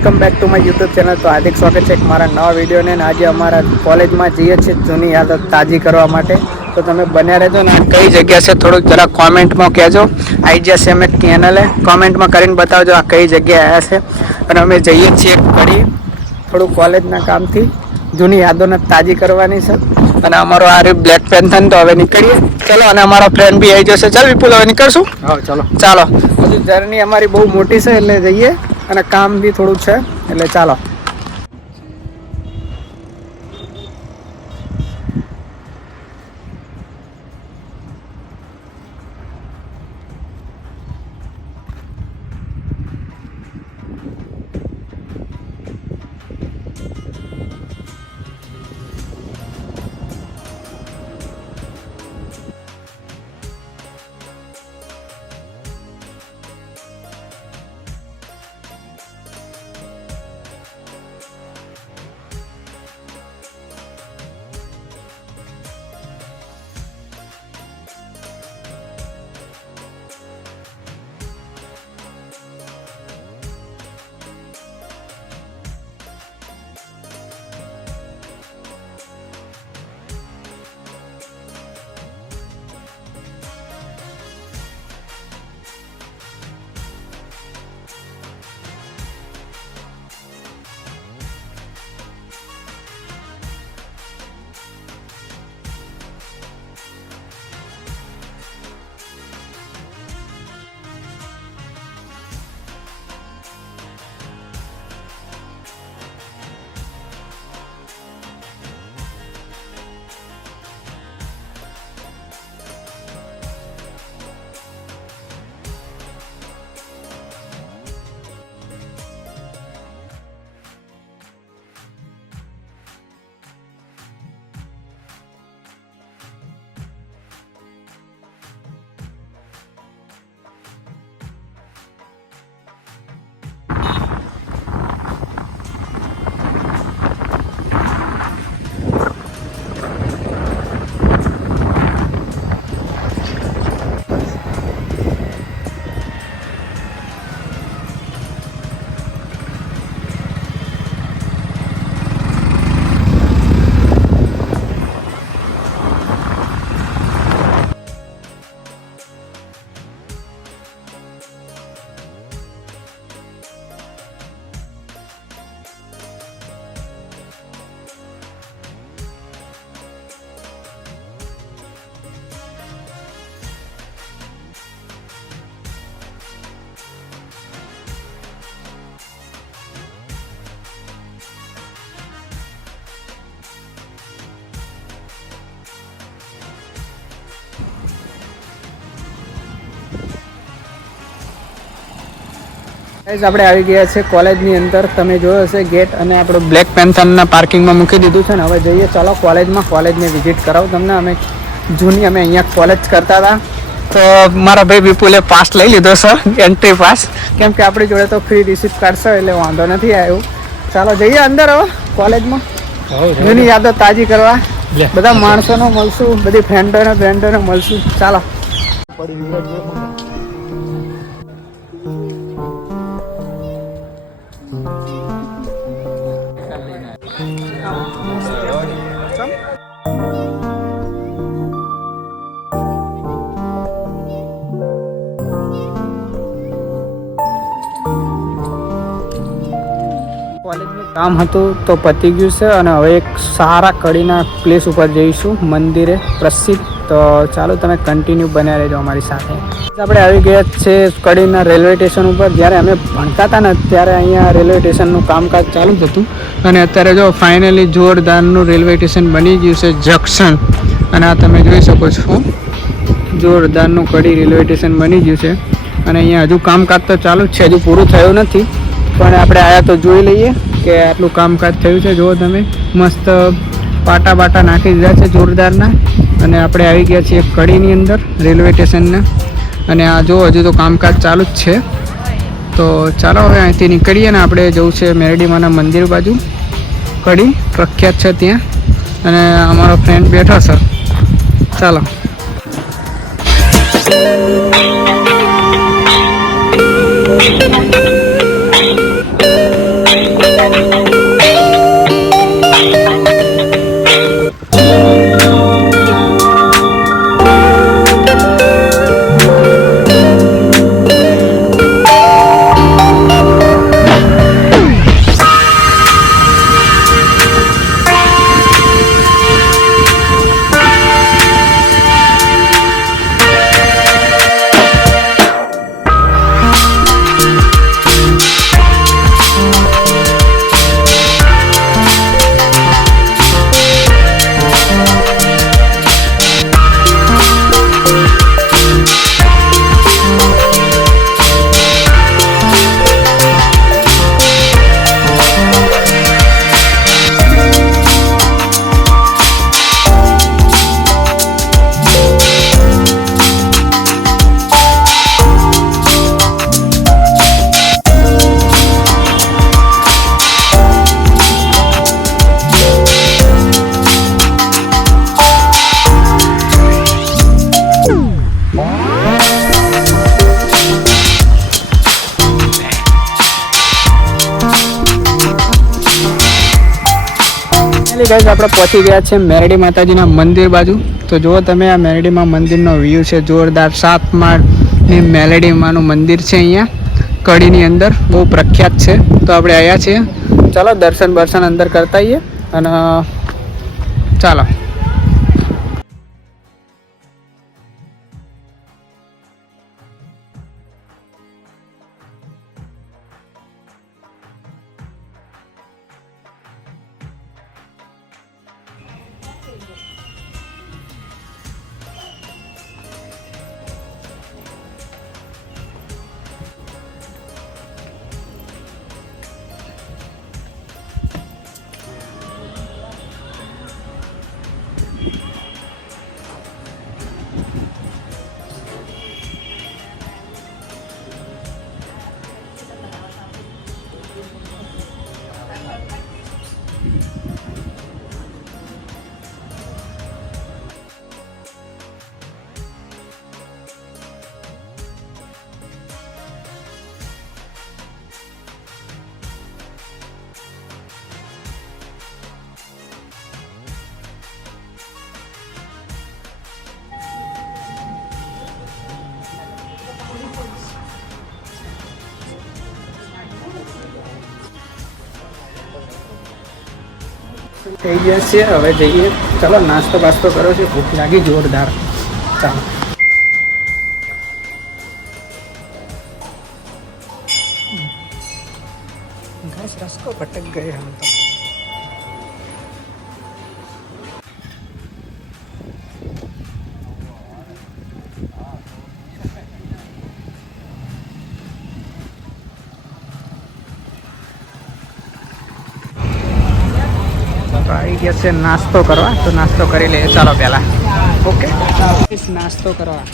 Welcome back to my YouTube channel. તો હાર્દિક સ્વાગત છે મારા નવા વિડીયોને. આજે અમારા કોલેજમાં જઈએ છીએ જૂની યાદો તાજી કરવા માટે. તો તમે બન્યા રહેજો ને કઈ જગ્યા છે થોડુંક જરા કોમેન્ટમાં કહેજો. આવી જશે અમે ચેનલે કોમેન્ટમાં કરીને બતાવજો આ કઈ જગ્યાએ આવ્યા છે. અને અમે જઈએ છીએ કડી થોડું કોલેજના કામથી જૂની યાદોને તાજી કરવાની છે. અને અમારો આ રહ્યું બ્લેક પેન્થર. તો હવે નીકળીએ ચલો. અને અમારો ફ્રેન્ડ બી આવી જશે. ચાલ વિપુલ હવે નીકળશું. હા ચાલો. હજુ જર્ની અમારી બહુ મોટી છે એટલે જઈએ. અને કામ બી થોડું છે એટલે ચાલો. આપણે આવી ગયા છે કોલેજની અંદર. તમે જોયો હશે ગેટ અને આપણું બ્લેક પેન્થરના પાર્કિંગમાં મૂકી દીધું છે ને. હવે જઈએ ચાલો કોલેજમાં. કોલેજને વિઝિટ કરાવું તમને. અમે અહીંયા કોલેજ કરતા હતા તો મારા ભાઈ વિપુલે પાસ લઈ લીધો છે, એન્ટ્રી પાસ. કેમ કે આપણી જોડે તો ફ્રી રિસીપ્ટ કાઢશે એટલે વાંધો નથી આવ્યો. ચાલો જઈએ અંદર હવે કોલેજમાં જૂની યાદો તાજી કરવા. બધા માણસોનો મળશું, બધી ફ્રેન્ડોને મળશું. ચાલો. કોલેજનું કામ હતું તો પતી ગયું છે. અને હવે એક સારા કડીના પ્લેસ ઉપર જઈશું, મંદિરે પ્રસિદ્ધ. તો ચાલો તમે કન્ટિન્યુ બન્યા રહેજો અમારી સાથે. આપણે આવી ગયા છે કડીના રેલવે સ્ટેશન ઉપર. જ્યારે અમે ભણતા હતા ને ત્યારે અહીંયા રેલવે સ્ટેશનનું કામકાજ ચાલુ જ હતું. અને અત્યારે જો ફાઇનલી જોરદારનું રેલવે સ્ટેશન બની ગયું છે, જંક્શન. અને આ તમે જોઈ શકો છો જોરદારનું કડી રેલવે સ્ટેશન બની ગયું છે. અને અહીંયા હજુ કામકાજ તો ચાલુ જ છે, હજુ પૂરું થયું નથી. પણ આપણે આયા તો જોઈ લઈએ કે આટલું કામકાજ થયું છે. જુઓ તમે, મસ્ત પાટા બાટા નાખી દીધા છે જોરદારના. અને આપણે આવી ગયા છીએ કડીની અંદર રેલવે સ્ટેશનના. અને આ જો હજુ તો કામકાજ ચાલુ જ છે. તો ચાલો હવે અહીંથી નીકળીએ ને આપણે જવું છે મેરડીમાના મંદિર બાજુ. કડી પ્રખ્યાત છે ત્યાં. અને અમારો ફ્રેન્ડ બેઠો છે. ચાલો. ગાઈસ આપણે પહોંચી ગયા છે મેરડી માતાજીના મંદિર બાજુ. તો જુઓ તમે આ મેરડીમાં મંદિરનો વ્યૂ છે જોરદાર. 7 માળની મેરડી માનું મંદિર છે અહીંયા કડીની અંદર, બહુ પ્રખ્યાત છે. તો આપણે આવ્યા છીએ, ચાલો દર્શન અંદર કરતા આવીએ અને ચાલો. થઈ ગયા છે, હવે જઈએ. ચાલો નાસ્તો બાસ્તો કરો છે, ભૂખ લાગી જોરદાર. ચાલો ઘાસ રસ્કો ભટક ગયે હમ તો. આવી ગયા છે નાસ્તો કરવા, તો નાસ્તો કરી લઈએ ચાલો પહેલા. ઓકે, નાસ્તો કરવા.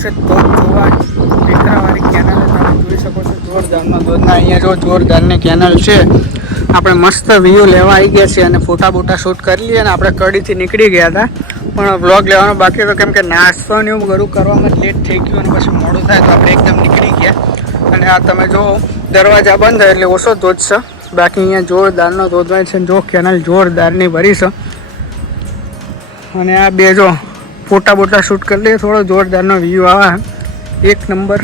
છે ધોધ જોવા, ટેકરાવાળી કેનાલ તમે જોઈ શકો છો. જોરદારનો ધોધના અહીંયા જો જોરદારની કેનાલ છે. આપણે મસ્ત વ્યૂ લેવા આવી ગયા છીએ અને ફોટા બોટા શૂટ કરી લઈએ. અને આપણે કડીથી નીકળી ગયા હતા, પણ વ્લોગ લેવાનો બાકી હતો કેમ કે નાસ્તો ને એવું બધું કરવામાં લેટ થઈ ગયું અને પછી મોડું થાય તો આપણે એકદમ નીકળી ગયા. અને આ તમે જો દરવાજા બંધ હોય એટલે ઓછો ધોધ છે, બાકી અહીંયા જોરદારનો ધોધવાય છે. જો કેનાલ જોરદારની ભરી છે. અને આ બે જો ફોટા બોટા શૂટ કરી લઈએ, થોડો જોરદારનો વ્યૂ આવે એક નંબર.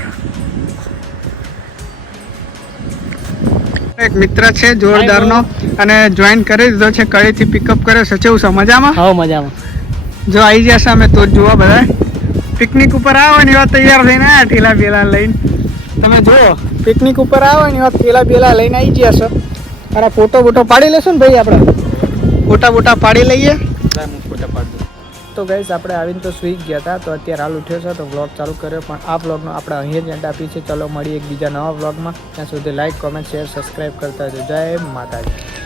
એક મિત્ર છે જોરદારનો અને જોઈન કરી દીધો છે, કડીથી પિકઅપ કર્યો છે. કેવું છે? મજામાં? હા મજામાં. જો આવી જશે અમે તો જોવા બધા પિકનિક ઉપર આવો ને એવા તૈયાર થઈને આવ્યા ઠેલા બેલા લઈને. તમે જુઓ પિકનિક ઉપર આવો ને એવા ઠેલા બેલા લઈને આવી ગયા છો. અને ફોટો બોટો પાડી લેશું ને ભાઈ, આપણે ફોટા બોટા પાડી લઈએ. તો ગાઈસ આપણે આવીને તો સુઈ ગયા હતા, તો અત્યારે હાલ ઉઠ્યો છે તો વ્લોગ ચાલુ કર્યો. પણ આ વ્લોગનો આપણે અહીંયા જ એન્ડ આપી છે. ચલો મળીએ એક બીજા નવા વ્લોગમાં. ત્યાં સુધી લાઈક, કોમેન્ટ, શેર, સબસ્ક્રાઈબ કરતા જજો. જય માતાજી.